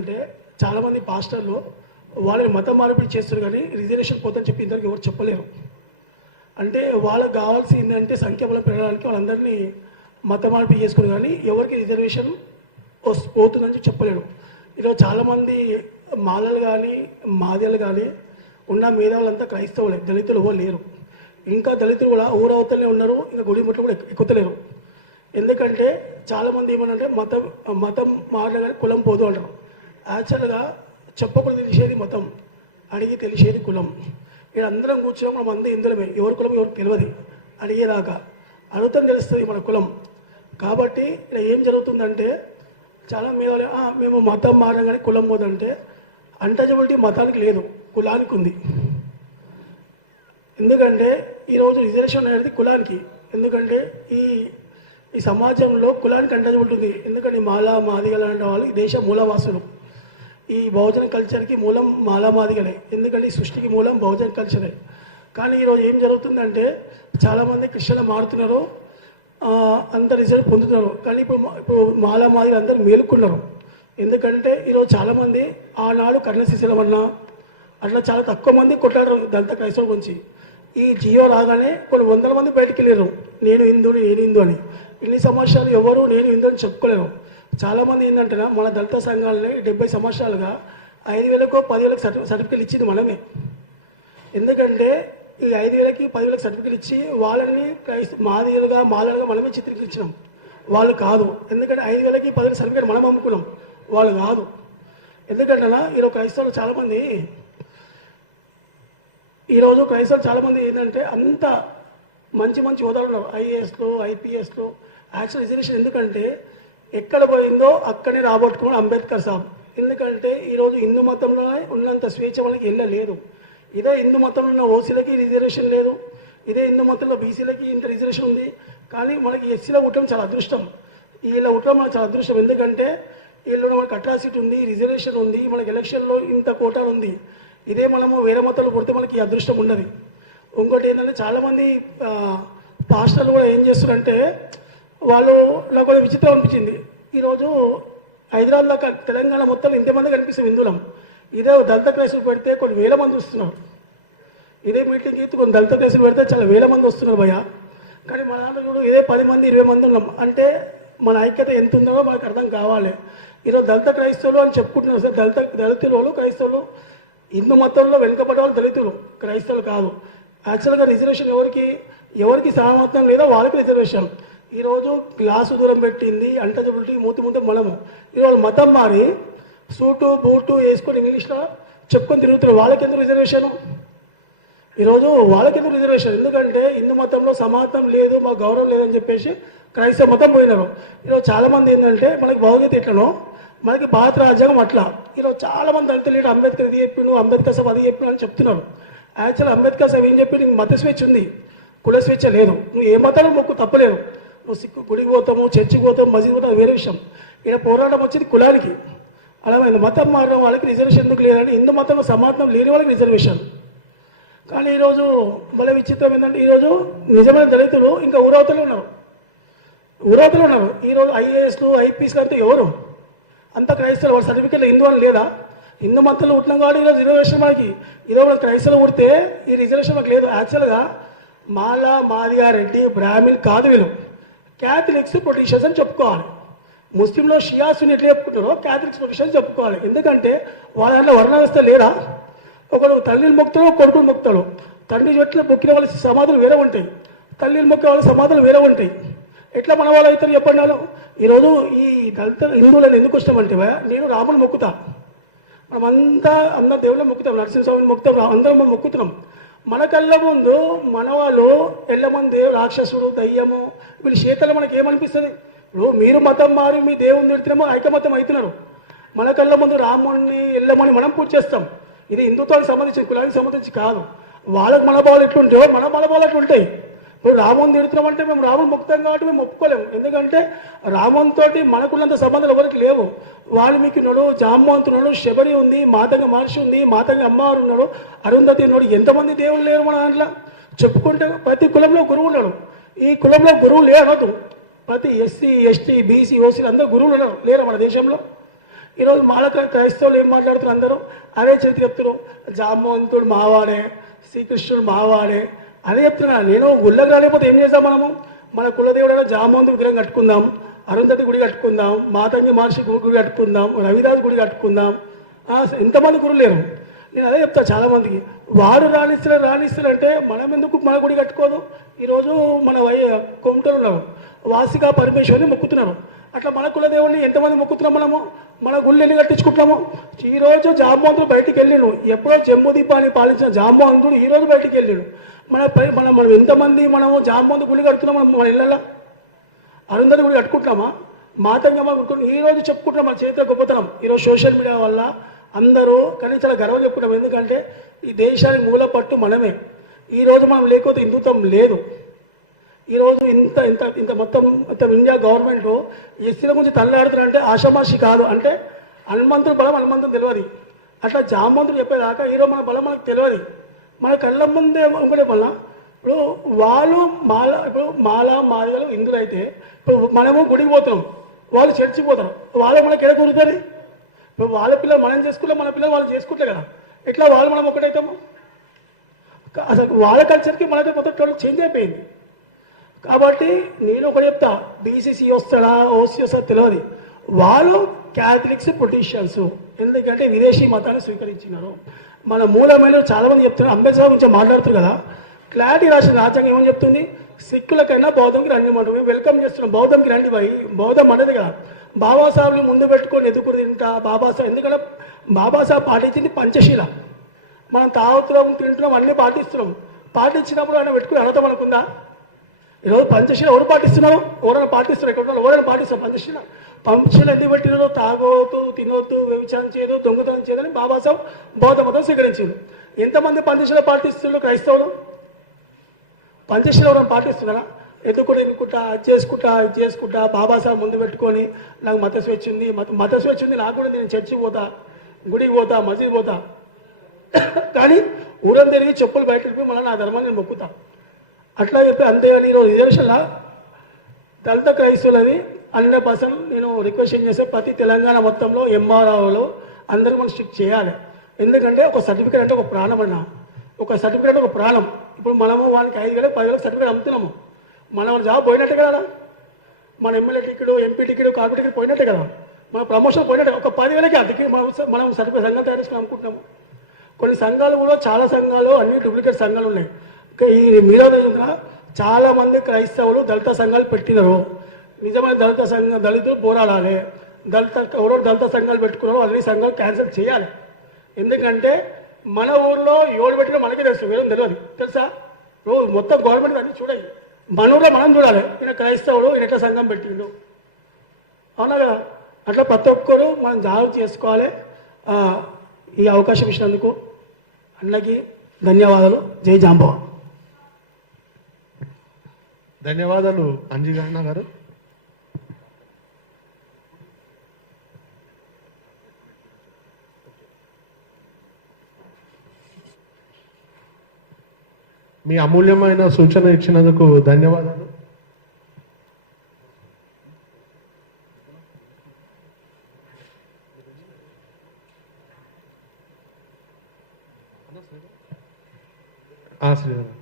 అంటే చాలామంది పాస్టర్లు వాళ్ళని మతం మార్పిడి చేస్తారు, కానీ రిజర్వేషన్ పోతుందని చెప్పి ఇంతవరకు ఎవరు చెప్పలేరు. అంటే వాళ్ళకి కావాల్సింది ఏంటంటే సంఖ్యాబలం పెరగడానికి వాళ్ళందరినీ మత మార్పిడి చేసుకుని, కానీ ఎవరికి రిజర్వేషన్ పోతుందని చెప్పలేరు. ఈరోజు చాలామంది మాలలు కానీ మాదిలు కానీ ఉన్న మేధావులంతా క్రైస్తవులే, దళితులు ఎవరు లేరు. ఇంకా దళితులు కూడా ఊరవతలే ఉన్నారు, ఇంకా గుడి ముట్లు కూడా ఎక్కుతలేరు. ఎందుకంటే చాలామంది ఏమనంటే మతం మారలే కానీ కులం పోదు అంటారు. యాక్చువల్గా చెప్పకూడదు తెలిసేది మతం, అడిగి తెలిసేది కులం. ఇక్కడ అందరం కూర్చోం, మనం అందరం ఇందులోమే, ఎవరి కులం ఎవరికి తెలియదు. అడిగేదాకా అడుగుతాం తెలుస్తుంది మన కులం. కాబట్టి ఇక్కడ ఏం జరుగుతుందంటే చాలా మేము మతం మారడం కానీ కులం పోదంటే అంటజబిలిటీ మతానికి లేదు, కులానికి ఉంది. ఎందుకంటే ఈరోజు రిజర్వేషన్ అనేది కులానికి. ఎందుకంటే ఈ సమాజంలో కులానికి అంటజబిలిటీ ఉంది. ఎందుకంటే మాదిగల అనే వాళ్ళు ఈ దేశ మూలవాసులు. ఈ బహుజన కల్చర్కి మూలం మాదిగలే. ఎందుకంటే ఈ సృష్టికి మూలం బహుజన కల్చరే. కానీ ఈరోజు ఏం జరుగుతుందంటే చాలామంది క్రిస్టియన్లు మారుతున్నారు, అంత రిజల్ట్ పొందుతున్నారు. కానీ ఇప్పుడు మాదిగలు అందరూ మేలుకున్నారు. ఎందుకంటే ఈరోజు చాలామంది ఆనాడు కర్ణశిశలం అన్నా అట్లా చాలా తక్కువ మంది కొట్లాడరు దళిత క్రైస్తవుల గురించి. ఈ జియో రాగానే కొన్ని వందల మంది బయటికి వెళ్ళారు, నేను హిందూ అని. ఇన్ని సంవత్సరాలు ఎవరు నేను హిందూ అని చెప్పుకోలేరు. చాలామంది ఏంటంటే మన దళిత సంఘాలని 70 సంవత్సరాలుగా 5,000కో 10,000కి సర్టిఫికెట్లు ఇచ్చింది మనమే. ఎందుకంటే ఈ 5,000కి 10,000కి సర్టిఫికెట్లు ఇచ్చి వాళ్ళని మాలలుగా మనమే చిత్రీకరించినాం. వాళ్ళు కాదు. ఎందుకంటే 5,000కి 10,000 సర్టిఫికెట్ మనం అమ్ముకున్నాం, వాళ్ళు కాదు. ఎందుకంటే ఈరోజు క్రైస్తవులు చాలామంది ఏంటంటే అంత మంచి హోదాలు ఉన్నారు, ఐఏఎస్లు ఐపీఎస్లు. యాక్చువల్ రిజర్వేషన్ ఎందుకంటే ఎక్కడ పోయిందో అక్కడే రాబట్టుకుని అంబేద్కర్ సాబ్. ఎందుకంటే ఈరోజు హిందూ మతంలోనే ఉన్నంత స్వేచ్ఛ వాళ్ళకి వెళ్ళలేదు. ఇదే హిందూ మతంలో ఉన్న ఓసీలకి రిజర్వేషన్ లేదు, ఇదే హిందూ మతంలో బీసీలకి ఇంత రిజర్వేషన్ ఉంది. కానీ మనకి ఎస్సీలో ఉండటం చాలా అదృష్టం, వీళ్ళ ఉండటం మనకు చాలా అదృష్టం. ఎందుకంటే వీళ్ళు మనకు అట్రాసిటీ ఉంది, రిజర్వేషన్ ఉంది, మనకి ఎలక్షన్లో ఇంత కోటాలు ఉంది. ఇదే మనము వేరే మతాలు కొడితే మనకి ఈ అదృష్టం ఉన్నది. ఇంకోటి ఏంటంటే చాలామంది పాస్టర్లు కూడా ఏం చేస్తారంటే వాళ్ళు నాకు కూడా విచిత్రం అనిపించింది. ఈరోజు హైదరాబాద్లో తెలంగాణ మొత్తం ఇంతమంది కనిపిస్తాం హిందువులం. ఇదే దళిత క్రైస్తవులు పెడితే కొన్ని వేల మంది వస్తున్నారు. ఇదే మీటింగ్కి కొన్ని దళిత క్రైస్తవులు పెడితే చాలా వేల మంది వస్తున్నారు భయ్య. కానీ మన దాంట్లో చూడు ఇదే 10 మంది 20 మంది ఉన్నాం. అంటే మన ఐక్యత ఎంత ఉందో మనకు అర్థం కావాలి. ఈరోజు దళిత క్రైస్తవులు అని చెప్పుకుంటున్నారు సార్. దళితులు క్రైస్తవులు హిందూ మతంలో వెనుకబడ్డ వాళ్ళు దళితులు, క్రైస్తవులు కాదు. యాక్చువల్గా రిజర్వేషన్ ఎవరికి సహమతం లేదో వాళ్ళకి రిజర్వేషన్. ఈరోజు గ్లాసు దూరం పెట్టింది అంటజబిలిటీ మూతి మనము. ఈరోజు మతం మారి సూటు బూటు వేసుకొని ఇంగ్లీష్లో చెప్పుకొని తిరుగుతున్నారు. వాళ్ళకెందుకు రిజర్వేషన్? ఈరోజు వాళ్ళకెందుకు రిజర్వేషన్? ఎందుకంటే హిందూ మతంలో సమానత్వం లేదు, మాకు గౌరవం లేదని చెప్పేసి క్రైస్తవ మతం పోయినారు. ఈరోజు చాలామంది ఏంటంటే మనకి భగవద్గీత ఎట్లనో మనకి భారత రాజ్యాంగం అట్లా. ఈరోజు చాలామంది దళితులు లేడు, అంబేద్కర్ ఇది చెప్పిను, అంబేద్కర్ సాబ్ అది చెప్పిను అని చెప్తున్నారు. యాక్చువల్ అంబేద్కర్ సాబ్ ఏం చెప్పి నీకు మత స్వేచ్ఛ ఉంది, కుల స్వేచ్ఛ లేదు. నువ్వు ఏ మతాలు మొక్కు తప్పలేదు. నువ్వు సిక్కు గుడికి పోతాము, చర్చికి పోతాము, మసీద్ పోతాము, వేరే విషయం. ఇక్కడ పోరాటం వచ్చేది కులానికి. అలాగే మతం మారిన వాళ్ళకి రిజర్వేషన్ ఎందుకు లేదంటే హిందూ మతంలో సమానత్వం లేని వాళ్ళకి రిజర్వేషన్. కానీ ఈరోజు మళ్ళీ విచిత్రం ఏంటంటే ఈరోజు నిజమైన దళితులు ఇంకా ఊరవతలు ఉన్నారు. ఈరోజు ఐఏఎస్లు ఐపీఎస్లు అంతా ఎవరు అంత క్రైస్తవులు, వాళ్ళ సర్టిఫికెట్లు హిందూ అని లేదా? హిందూ మతంలో ఉంటున్నాం కాబట్టి ఈరోజు రిజర్వేషన్ మనకి. ఈరోజు మన క్రైస్తవులు పుడితే ఈ రిజర్వేషన్ మనకు లేదు. యాక్చువల్గా మాదిగా రెడ్డి బ్రాహ్మిన్ కాదు, వీళ్ళు క్యాథలిక్స్ ప్రొటెక్షన్స్ అని చెప్పుకోవాలి. ముస్లింలో షియాసుని ఎట్లా చెప్పుకుంటారో క్యాథలిక్స్ ప్రొటెక్షన్స్ చెప్పుకోవాలి. ఎందుకంటే వాళ్ళ దాంట్లో వర్ణ వ్యవస్థ లేదా? ఒకడు తల్లిని మొక్కుతాడు, కొడుకుని మొక్కుతాడు. తండ్రి చెట్లు మొక్కిన వాళ్ళ సమాధులు వేరే ఉంటాయి, తల్లిని మొక్కిన వాళ్ళ సమాధులు వేరే ఉంటాయి. ఎట్లా మన వాళ్ళు అవుతారు చెప్పండి? వాళ్ళు ఈరోజు ఈ దళిత హిందువులను ఎందుకు ఇష్టమంటే నేను రాముని మొక్కుతా, మనం అందరూ దేవుళ్ళని మొక్కుతాం, నరసింహస్వామిని మొక్కుతాం, అందరం మనం మొక్కుతున్నాం. మన కళ్ళ ముందు మన వాళ్ళు ఎల్లమంది రాక్షసుడు దయ్యము వీళ్ళు చేతల్లో మనకి ఏమనిపిస్తుంది? ఇప్పుడు మీరు మతం మారి మీ దేవుని తిడుతున్నామో ఐకమత్యం అవుతున్నారు. మన కళ్ళ ముందు రాముడిని ఎల్లమని మనం పూజ చేస్తాం. ఇది హిందుత్వానికి సంబంధించి కులానికి సంబంధించి కాదు. వాళ్ళకి మనోభావాలు ఎట్లుంటాయో మన మనోభావాలు ఎట్లుంటాయి. ఇప్పుడు రాముని తిడుతున్నామంటే మేము రాముని మొక్కుతాం కాబట్టి మేము ఒప్పుకోలేము. ఎందుకంటే రామునితో మనకున్నంత సంబంధాలు ఎవరికి లేవు. వాల్మీకినుడు, జాంబవంతునుడు, శబరి ఉంది, మాతంగ మహర్షి ఉంది, మాతంగ అమ్మవారు ఉన్నాడు, అరుంధతి ఉన్నాడు. ఎంతమంది దేవుళ్ళు లేరు మన దాంట్లో? చెప్పుకుంటే ప్రతి కులంలో గురువు ఉన్నాడు. ఈ కులంలో గురువు లేనదు. ప్రతి ఎస్సీ ఎస్టీ బీసీ ఓసీలు అందరూ గురువులు ఉన్నారు లేరు మన దేశంలో. ఈరోజు మాల క్రైస్తవులు ఏం మాట్లాడుతున్నారు అందరూ అదే చేతి చెప్తున్నారు, జాంబవంతుడు మావాడే, శ్రీకృష్ణుడు మావాడే అదే చెప్తున్నా. నేను గుళ్ళకి రాలేకపోతే ఏం చేద్దాం మనము? మన కులదేవుడైనా జాంబవంతుడు విగ్రహం కట్టుకుందాం, అరుంధతి గుడి కట్టుకుందాం, మాతంగి మహర్షి గుడి కట్టుకుందాం, రవిదాస్ గుడి కట్టుకుందాం. ఎంతమంది గురువు లేరు. నేను అదే చెప్తా చాలామందికి, వాడు రాణిస్తారంటే మనం ఎందుకు మన గుడి కట్టుకోదు? ఈరోజు మన కొమటలు ఉన్నారు, వాసిగా పరమేశ్వరిని మొక్కుతున్నారు. అట్లా మన కులదేవుని ఎంతమంది మొక్కుతున్నాం మనము? మన గుళ్ళు ఎన్ని కట్టించుకుంటున్నాము? ఈరోజు జాంబవంతుడు బయటికి వెళ్ళిను, ఎప్పుడో జమ్ముదీపాన్ని పాలించిన జాంబవంతుడు ఈరోజు బయటికి వెళ్ళిను. మనం ఎంతమంది మనము జాంబవంతుడు గుడి కడుతున్నాం మన ఇళ్ళల్లో? అరుంధతి గుడి కట్టుకుంటున్నామా? మాతంగమ్మ కట్టుకుంటున్నాం. ఈరోజు చెప్పుకుంటున్నాం మన చేతిలో గొప్పతనం. ఈరోజు సోషల్ మీడియా వల్ల అందరూ కానీ చాలా గర్వం చెప్పుకుంటాం. ఎందుకంటే ఈ దేశానికి మూలపట్టు మనమే. ఈరోజు మనం లేకపోతే హిందుత్వం లేదు. ఈరోజు ఇంత ఇంత ఇంత మొత్తం ఇండియా గవర్నమెంట్ ఎస్సీల గురించి తల్లాడుతున్నారంటే ఆషామాషి కాదు. అంటే హనుమంతుడు బలం హనుమంతుడు తెలియదు. అట్లా జాంబవంతుడు చెప్పేదాకా ఈరోజు మన బలం మనకు తెలియదు. మన కళ్ళ ముందే ఇంకోటి వల్ల ఇప్పుడు వాళ్ళు మాదిగలు హిందువులు అయితే ఇప్పుడు మనము గుడికి పోతున్నాం, వాళ్ళు చర్చికి పోతారు, వాళ్ళకి మనకి ఎక్కడ కుదురుతుంది? ఇప్పుడు వాళ్ళ పిల్లలు మనం చేసుకుంటే మన పిల్లలు వాళ్ళు చేసుకుంటే కదా, ఎట్లా వాళ్ళు మనం ఒకటైతాము? అసలు వాళ్ళ కల్చర్కి మనకి మొత్తం టోటల్ చేంజ్ అయిపోయింది. కాబట్టి నేను ఒకటి చెప్తా, బీసీసీ వస్తాడా ఓసీ వస్తాడా తెలియదు. వాళ్ళు క్యాథలిక్స్ పొలిటీషియన్స్, ఎందుకంటే విదేశీ మతాన్ని స్వీకరించినారు. మన మూలమైన చాలామంది చెప్తున్నారు, అంబేద్కర్ గురించి మాట్లాడుతారు కదా, క్లారిటీ రాసిన రాజ్యాంగం ఏమని చెప్తుంది? సిక్కులకైనా బౌద్ధంకి రండి మనం వెల్కమ్ చేస్తున్నాం. బౌద్ధంకి రండి పోయి, బౌద్ధం అంటది కదా, బాబాసాహెబ్ని ముందు పెట్టుకొని ఎదుగురు తింటా బాబాసాహెబ్. ఎందుకంటే బాబాసాహెబ్ పాటించింది పంచశీల. మనం తాగుతున్నాం, తింటున్నాం, అన్నీ పాటిస్తున్నాం. పాటించినప్పుడు ఆయన పెట్టుకుని అర్హత మనకుందా? ఈరోజు పంచశీల ఎవరు పాటిస్తున్నారు? ఎవరైనా పాటిస్తున్నారు? ఇక్కడ ఎవరైనా పాటిస్తారు పంచశీల? పంచశీల ఎందుకు పెట్టినదో? తాగొద్దు, తినొద్దు, వ్యభిచారం చేయదు, దొంగతనం చేయదని బాబాసాహెబ్ బౌద్ధ మతం స్వీకరించింది. ఎంతమంది పంచశీల పాటిస్తున్నారు క్రైస్తవులు? పంచశీల ఎవరైనా పాటిస్తున్నారా? ఎన్నుకుంటా అది చేసుకుంటా బాబాసాహెబ్ ముందు పెట్టుకొని నాకు మత స్వేచ్ఛ ఉంది, మత స్వేచ్ఛ ఉంది నాకు కూడా, నేను చర్చికి పోతా, గుడికి పోతా, మసీద్ పోతా, కానీ ఊరం తిరిగి చెప్పులు బయట వెళ్ళిపోయి మళ్ళీ నా ధర్మాన్ని నేను మొక్కుతా అట్లా చెప్పి. అంతేగాని ఈరోజు రిజర్వేషన్లా దళిత క్రైస్తవులది 100% నేను రిక్వెస్ట్ చేస్తే ప్రతి తెలంగాణ మొత్తంలో ఎంఆర్ఓలో అందరూ మనం స్ట్రిక్ట్ చేయాలి. ఎందుకంటే ఒక సర్టిఫికేట్ అంటే ఒక ప్రాణం అన్న, ఒక సర్టిఫికేట్ అంటే ఒక ప్రాణం. ఇప్పుడు మనము వానికి 5,000 10,000 సర్టిఫికేట్ అమ్ముతున్నాము, మన జాబ్ పోయినట్టే కదా, మన MLA ticket, MP ticket, corporate ticket పోయినట్టే కదా, మన ప్రమోషన్ పోయినట్టే. ఒక 10,000కి అందుకే మనం సర్టిఫికేట్ సంఘాలు తయారు చేసుకుని అమ్ముకుంటున్నాము. కొన్ని సంఘాలు కూడా చాలా సంఘాలు అన్ని డూప్లికేట్ సంఘాలు ఉన్నాయి. ఈ మీలో చాలామంది క్రైస్తవులు దళిత సంఘాలు పెట్టినారు. నిజమైన దళితులు పోరాడాలి. ఎవరో దళిత సంఘాలు పెట్టుకున్నారో అన్ని సంఘాలు క్యాన్సిల్ చేయాలి. ఎందుకంటే మన ఊర్లో ఎవరు పెట్టినా మనకే తెలుసు, వేరే తెలియదు. తెలుసా? రోజు మొత్తం గవర్నమెంట్ అన్నీ చూడాలి, మన ఊర్లో మనం చూడాలి. ఈయన క్రైస్తవుడు, ఈయన ఎట్లా సంఘం పెట్టిండు, అవునా కదా? అట్లా ప్రతి ఒక్కరు మనం జాగ్రత్త చేసుకోవాలి. ఈ అవకాశం ఇచ్చినందుకు అన్నకి ధన్యవాదాలు. జై జాంబవ. ధన్యవాదాలు అంజిగన్న గారు. మీ అమూల్యమైన సూచన ఇచ్చినందుకు ధన్యవాదాలు. శ్రీధర్